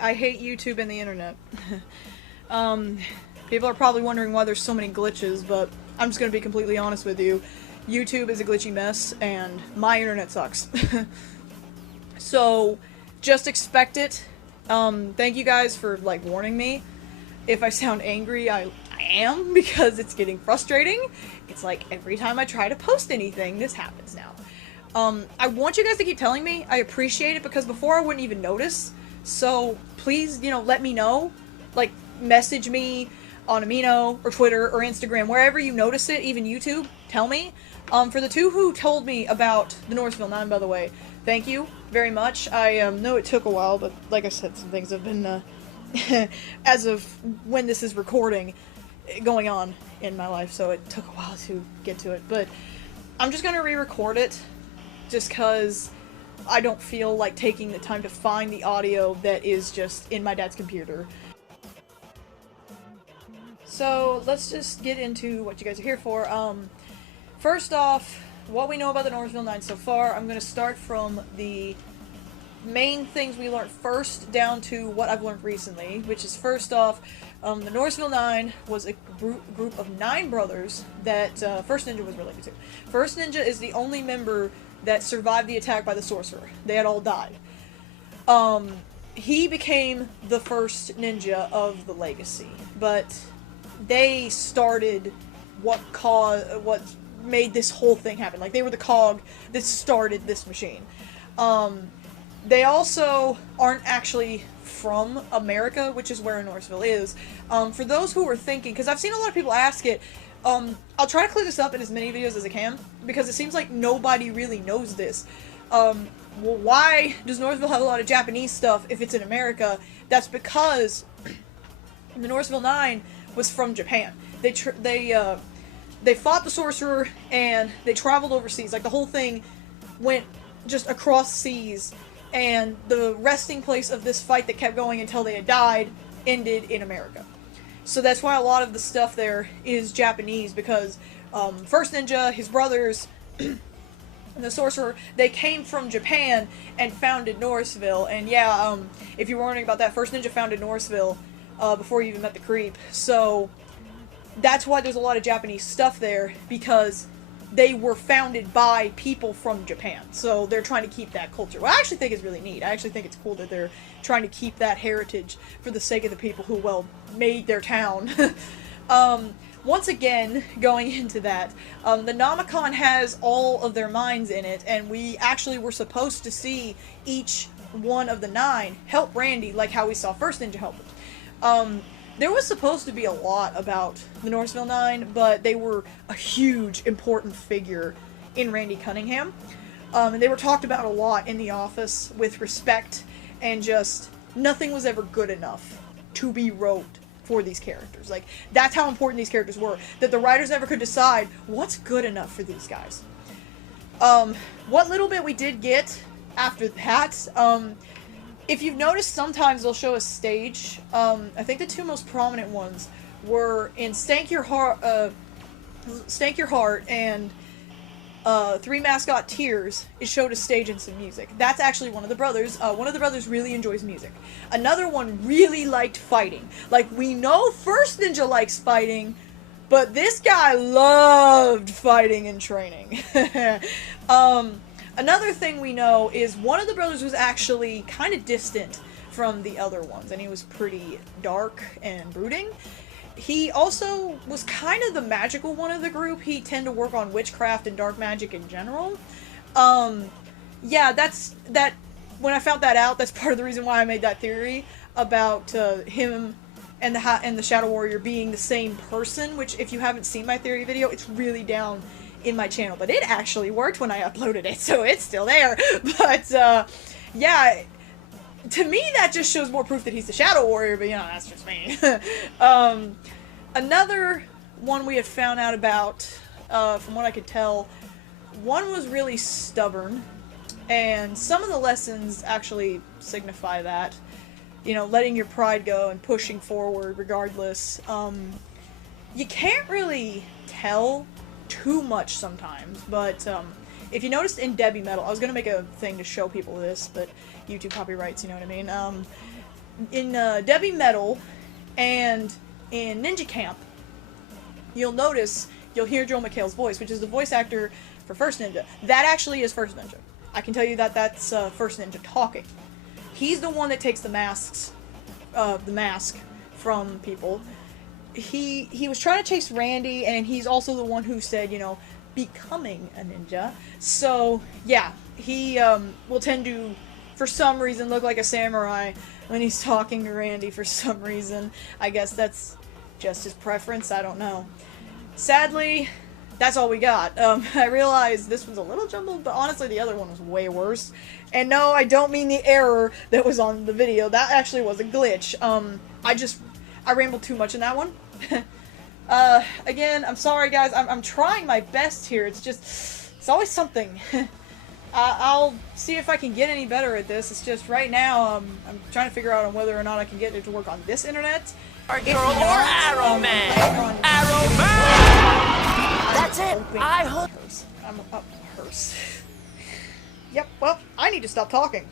I hate YouTube and the internet. People are probably wondering why there's so many glitches, but I'm just gonna be completely honest with you. YouTube is a glitchy mess, and my internet sucks. So, just expect it. Thank you guys for, like, warning me. If I sound angry, I am, because it's getting frustrating. It's like, every time I try to post anything, this happens now. I want you guys to keep telling me. I appreciate it, because before I wouldn't even notice. So, please, you know, let me know. Like, message me on Amino, or Twitter, or Instagram, wherever you notice it, even YouTube, tell me. For the two who told me about the Northville 9, by the way, thank you very much. I know it took a while, but like I said, some things have been, as of when this is recording, going on in my life, so it took a while to get to it. But I'm just gonna re-record it, just because I don't feel like taking the time to find the audio that is just in my dad's computer. So, let's just get into what you guys are here for. First off, what we know about the Northville 9 so far, I'm going to start from the main things we learned first down to what I've learned recently, which is first off, the Northville 9 was a group of 9 brothers that First Ninja was related to. First Ninja is the only member that survived the attack by the sorcerer. They had all died. He became the first ninja of the legacy, but they started what made this whole thing happen. Like, they were the cog that started this machine. They also aren't actually from America, which is where Northville is. For those who are thinking, because I've seen a lot of people ask it, I'll try to clear this up in as many videos as I can, because it seems like nobody really knows this. Well, why does Northville have a lot of Japanese stuff if it's in America? That's because the Northville 9 was from Japan. They fought the sorcerer, and they traveled overseas. Like, the whole thing went just across seas, and the resting place of this fight that kept going until they had died ended in America. So that's why a lot of the stuff there is Japanese, because First Ninja, his brothers, and the sorcerer, they came from Japan and founded Northville. And yeah, if you're wondering about that, First Ninja founded Northville before you even met the creep. So that's why there's a lot of Japanese stuff there, because they were founded by people from Japan. So they're trying to keep that culture. Well, I actually think it's really neat. I actually think it's cool that they're trying to keep that heritage for the sake of the people who, well, made their town. Once again, going into that, the Nomicon has all of their minds in it, and we actually were supposed to see each one of the 9 help Randy, like how we saw First Ninja help him. There was supposed to be a lot about the Northville 9, but they were a huge, important figure in Randy Cunningham. And they were talked about a lot in the office with respect, and just nothing was ever good enough to be wrote for these characters. Like, that's how important these characters were, that the writers never could decide what's good enough for these guys. What little bit we did get after that, if you've noticed, sometimes they'll show a stage. I think the 2 most prominent ones were in Stank Your Heart and 3 Mascot Tears. It showed a stage and some music. That's actually one of the brothers. One of the brothers really enjoys music. Another one really liked fighting. Like, we know First Ninja likes fighting, but this guy loved fighting and training. Another thing we know is one of the brothers was actually kind of distant from the other ones, and he was pretty dark and brooding. He also was kind of the magical one of the group. He tended to work on witchcraft and dark magic in general. Yeah, when I found that out, that's part of the reason why I made that theory about him and the Shadow Warrior being the same person, which, if you haven't seen my theory video, it's really down in my channel, but it actually worked when I uploaded it, so it's still there. But yeah, to me that just shows more proof that he's the Shadow Warrior, but you know, that's just me. Another one we had found out about, from what I could tell, one was really stubborn, and some of the lessons actually signify that. You know, letting your pride go and pushing forward regardless. You can't really tell too much sometimes, but if you noticed in Debbie Metal, I was gonna make a thing to show people this, but YouTube copyrights, you know what I mean? in Debbie Metal and in Ninja Camp, you'll notice, you'll hear Joel McHale's voice, which is the voice actor for First Ninja. That actually is First Ninja. I can tell you that that's First Ninja talking. He's the one that takes the mask from people. He was trying to chase Randy, and he's also the one who said, you know, becoming a ninja. So, yeah, he will tend to, for some reason, look like a samurai when he's talking to Randy for some reason. I guess that's just his preference, I don't know. Sadly, that's all we got. I realized this was a little jumbled, but honestly the other one was way worse. And no, I don't mean the error that was on the video. That actually was a glitch. I rambled too much in that one. Again, I'm sorry guys, I'm trying my best here. It's always something. I'll see if I can get any better at this. It's just right now, I'm trying to figure out on whether or not I can get it to work on this internet. Or Arrow Man! Arrow Man! That's it! I hope... I'm up hers. Yep, well, I need to stop talking.